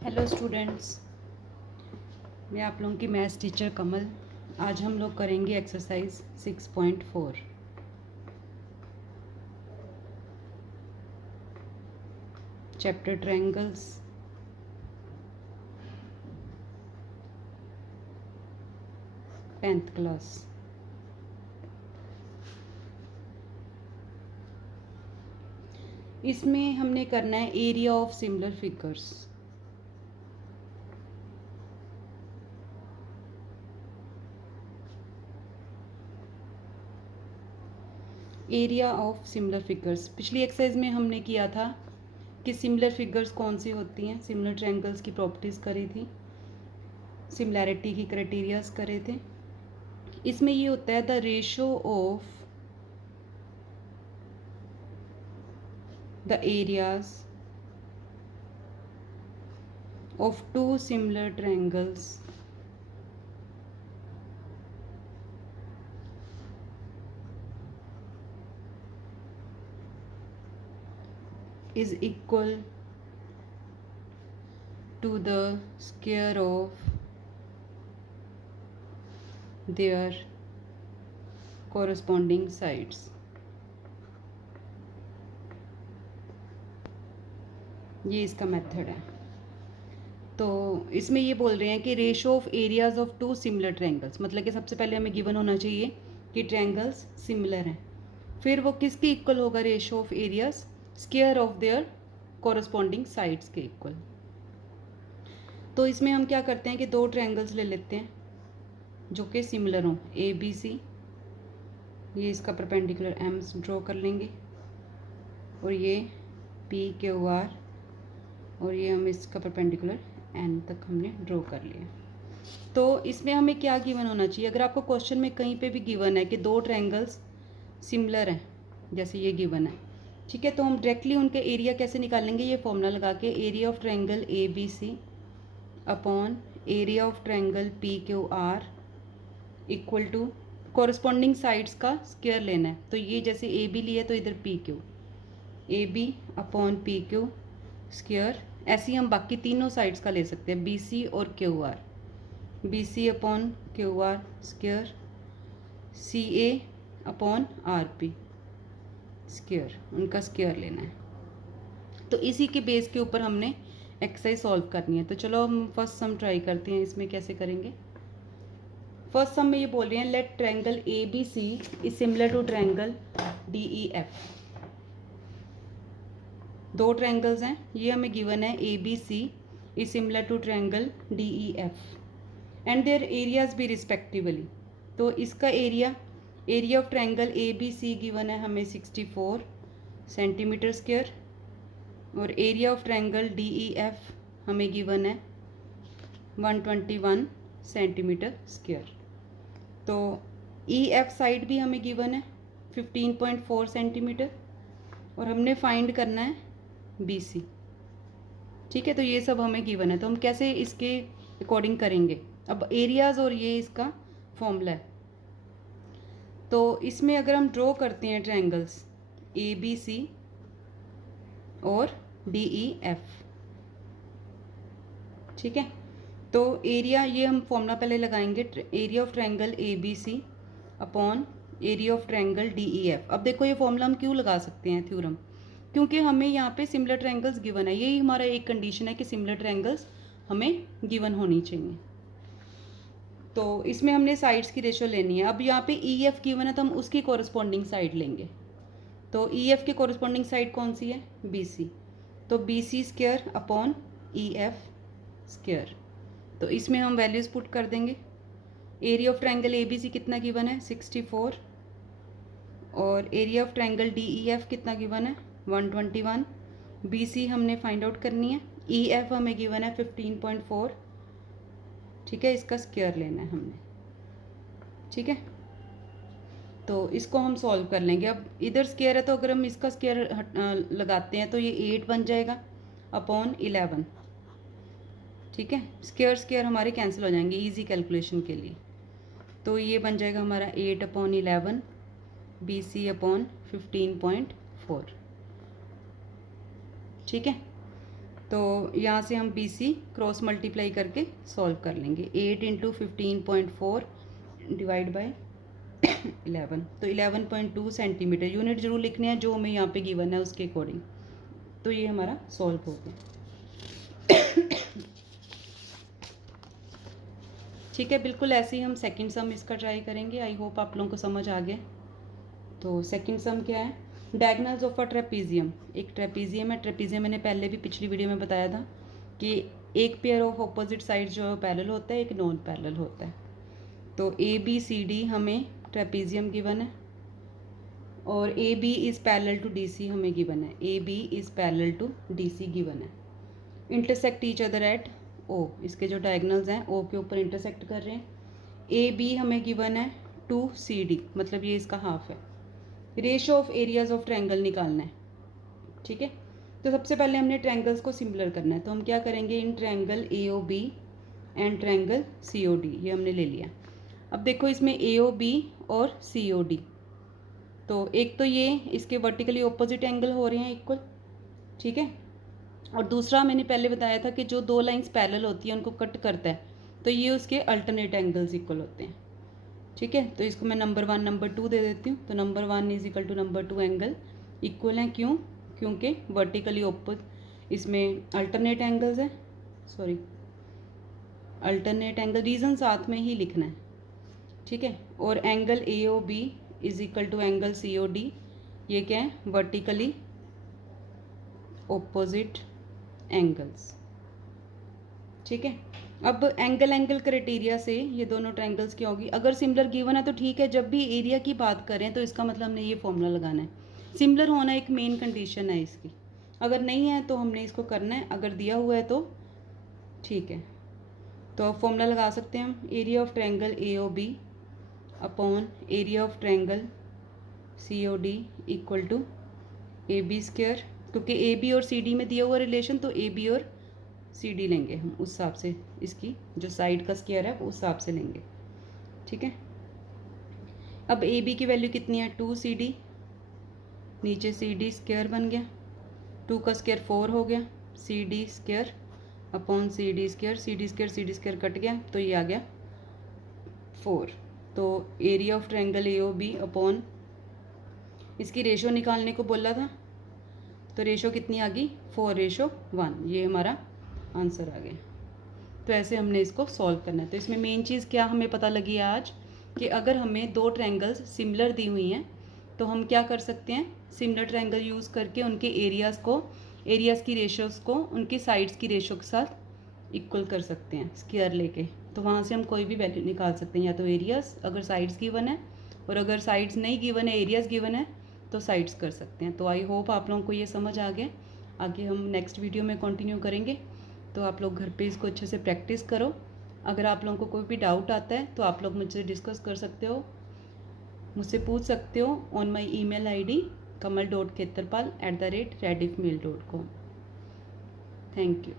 Hello students, मैं आप लोगों की मैथ्स टीचर कमल। आज हम लोग करेंगे exercise 6.4 chapter triangles. Tenth class. इसमें हमने करना है area of similar figures. Area of similar figures पिछली एक्सरसाइज में हमने किया था कि सिमिलर फिगर्स कौन सी होती हैं, सिमिलर ट्रायंगल्स की प्रॉपर्टीज़ करी थी, सिमिलैरिटी की क्राइटेरियाज करे थे। इसमें ये होता है the ratio of the areas of two similar triangles is equal to the square of their corresponding sides। ये इसका मेथड है। तो इसमें ये बोल रहे हैं कि ratio of areas of two similar triangles, मतलब कि सबसे पहले हमें गिवन होना चाहिए कि ट्रायंगल्स सिमिलर हैं, फिर वो किसके इक्वल होगा, ratio of areas square of their corresponding sides के इक्वल। तो इसमें हम क्या करते हैं कि दो ट्रायंगल्स ले लेते हैं जो कि सिमिलर हों, ए बी सी। ये इसका परपेंडिकुलर एम ड्रॉ कर लेंगे और ये पी क्यू आर, और ये हम इसका परपेंडिकुलर एन तक हमने ड्रॉ कर लिया। तो इसमें हमें क्या गिवन होना चाहिए, अगर आपको क्वेश्चन में कहीं पे भी गिवन है कि दो ट्रायंगल्स सिमिलर हैं, जैसे ये गिवन है, ठीक है, तो हम डायरेक्टली उनके एरिया कैसे निकालेंगे, ये फॉर्मूला लगा के area of triangle A B C upon area of triangle P Q R equal to corresponding sides का स्क्वायर लेना है। तो ये जैसे ए बी लिया तो इधर P Q, A B upon P Q square. ऐसे ही हम बाकी तीनों साइड्स का ले सकते हैं, बी सी और Q R, B C upon Q R square, C A upon R P square, उनका स्क्वायर लेना है। तो इसी के बेस के ऊपर हमने एक्सरसाइज सॉल्व करनी है। तो चलो हम फर्स्ट सम ट्राई करते हैं, इसमें कैसे करेंगे। फर्स्ट सम में ये बोल रहे हैं let triangle A B C is similar to triangle D E F. दो ट्रायंगल्स हैं, ये हमें गिवन है A B C is similar to triangle D E F and their areas भी रिस्पेक्टिवली। तो इसका area of triangle A B C given है हमें 64 सेंटीमीटर स्क्वायर, और area of triangle D E F हमें गिवन है 121 सेंटीमीटर स्क्वायर। तो ई एफ साइड भी हमें गिवन है 15.4 सेंटीमीटर, और हमने फाइंड करना है बी सी। ठीक है, तो ये सब हमें गिवन है, तो हम कैसे इसके अकॉर्डिंग करेंगे। अब एरियाज और ये इसका फॉर्मूला है। तो इसमें अगर हम ड्रॉ करते हैं ट्रायंगल्स ए बी सी और डी ई एफ, ठीक है, तो एरिया, ये हम फॉर्मूला पहले लगाएंगे, area of triangle A B C upon area of triangle D E F. अब देखो ये फॉर्मूला हम क्यों लगा सकते हैं, थ्योरम, क्योंकि हमें यहाँ पे सिमिलर ट्रायंगल्स गिवन है। यही हमारा एक कंडीशन है कि सिमिलर ट्रायंगल्स हमें गिवन होनी चाहिए। तो इसमें हमने साइड्स की रेशो लेनी है। अब यहाँ पे ई एफ गिवन है तो हम उसकी कॉरस्पॉन्डिंग साइड लेंगे। तो ई एफ की कॉरस्पॉन्डिंग साइड कौन सी है, बी सी। तो B C square upon E F square. तो इसमें हम वैल्यूज़ पुट कर देंगे। Area of triangle A B C कितना गिवन है 64, और area of triangle D E F कितना गिवन है 121। बी सी हमने फाइंड आउट करनी है, ई एफ हमें गिवन है 15.4, ठीक है, इसका स्क्वायर लेना है हमने। ठीक है, तो इसको हम सॉल्व कर लेंगे। अब इधर स्क्वायर है तो अगर हम इसका स्क्वायर लगाते हैं तो ये 8 बन जाएगा अपॉन 11। ठीक है, स्क्वायर स्क्वायर हमारे कैंसिल हो जाएंगे इजी कैलकुलेशन के लिए। तो ये बन जाएगा हमारा 8 अपॉन 11 बी सी अपॉन 15.4। ठीक है, तो यहाँ से हम BC क्रॉस मल्टीप्लाई करके सॉल्व कर लेंगे। 8 इंटू 15.4 डिवाइड बाई 11, तो 11.2 सेंटीमीटर। यूनिट जरूर लिखने हैं जो हमें यहाँ पे गिवन है उसके अकॉर्डिंग। तो ये हमारा सॉल्व हो गया। ठीक है, बिल्कुल ऐसे ही हम सेकंड सम इसका ट्राई करेंगे। आई होप आप लोगों को समझ आ गया। तो सेकंड सम क्या है, डायगोनल्स ऑफ अ ट्रेपीजियम। एक ट्रेपीजियम है, ट्रेपीजियम मैंने पहले भी पिछली वीडियो में बताया था कि एक पेयर ऑफ ऑपोजिट साइड जो है पैरेलल होता है, एक नॉन पैरेलल होता है। तो ABCD हमें ट्रेपीजियम गिवन है और AB is parallel to DC हमें गिवन है। AB is parallel to DC given है। Intersect each other at O, इसके जो डायगोनल्स हैं O के ऊपर इंटरसेक्ट कर रहे हैं। AB हमें गिवन है 2CD, मतलब ये इसका हाफ है। Ratio of areas of triangle निकालना है। ठीक है, तो सबसे पहले हमने ट्रायंगल्स को सिमिलर करना है। तो हम क्या करेंगे, in triangle AOB and triangle COD, ये हमने ले लिया। अब देखो इसमें AOB और COD, तो एक तो ये इसके वर्टिकली ऑपोजिट एंगल हो रहे हैं इक्वल। ठीक है, और दूसरा मैंने पहले बताया था कि जो दो लाइंस पैरेलल होती हैं उनको कट करता है तो ये उसके अल्टरनेट एंगल्स इक्वल होते हैं। ठीक है, तो इसको मैं नंबर 1 नंबर 2 दे देती हूँ। तो number 1 is equal to number 2 angle equal हैं। क्यों? क्योंकि वर्टिकली ऑपोजिट इसमें अल्टरनेट एंगल्स हैं, सॉरी अल्टरनेट एंगल, रीज़न साथ में ही लिखना है। ठीक है, और angle AOB is equal to angle COD, ये क्या है, वर्टिकली ऑपोजिट एंगल्स। ठीक है, अब एंगल क्राइटेरिया से ये दोनों ट्रायंगल्स क्या होगी, अगर सिमिलर गिवन है तो ठीक है। जब भी एरिया की बात करें तो इसका मतलब हमने ये फॉर्मूला लगाना है। सिमिलर होना एक मेन कंडीशन है इसकी, अगर नहीं है तो हमने इसको करना है, अगर दिया हुआ है तो ठीक है। तो अब फॉर्मूला लगा सकते हैं हम, area of triangle AOB upon area of triangle COD equal to AB square, क्योंकि AB और CD में दिया हुआ रिलेशन, तो AB और CD लेंगे हम उस हिसाब से, इसकी जो साइड का स्क्वायर है वो उस हिसाब से लेंगे। ठीक है, अब AB की वैल्यू कितनी है, 2CD, नीचे CD स्क्वायर बन गया, 2 का स्क्वायर 4 हो गया, CD square upon CD square, CD square cut गया तो ये आ गया 4। तो area of triangle AOB upon, इसकी रेशो निकालने को बोला था तो रेशो कितनी आ गई, 4:1, ये हमारा आंसर आ गया। तो ऐसे हमने इसको सॉल्व करना है। तो इसमें मेन चीज़ क्या हमें पता लगी आज, कि अगर हमें दो ट्रायंगल्स सिमिलर दी हुई हैं तो हम क्या कर सकते हैं, सिमिलर ट्रायंगल यूज़ करके उनके एरियाज़ की रेशोज़ को उनकी साइड्स की रेशो के साथ इक्वल कर सकते हैं स्क्वायर लेके। तो वहाँ से हम कोई भी वैल्यू निकाल सकते हैं, या तो एरियाज़ अगर साइड्स गिवन है, और अगर साइड्स नहीं गिवन है, एरियाज़ गिवन है, तो साइड्स कर सकते हैं। तो आई होप आप लोगों को ये समझ आ गया। आगे हम नेक्स्ट वीडियो में कंटिन्यू करेंगे, तो आप लोग घर पे इसको अच्छे से प्रैक्टिस करो। अगर आप लोगों को कोई भी डाउट आता है तो आप लोग मुझसे डिस्कस कर सकते हो, मुझसे पूछ सकते हो on my email ID kamal.khetarpal@rediffmail.com। Thank you.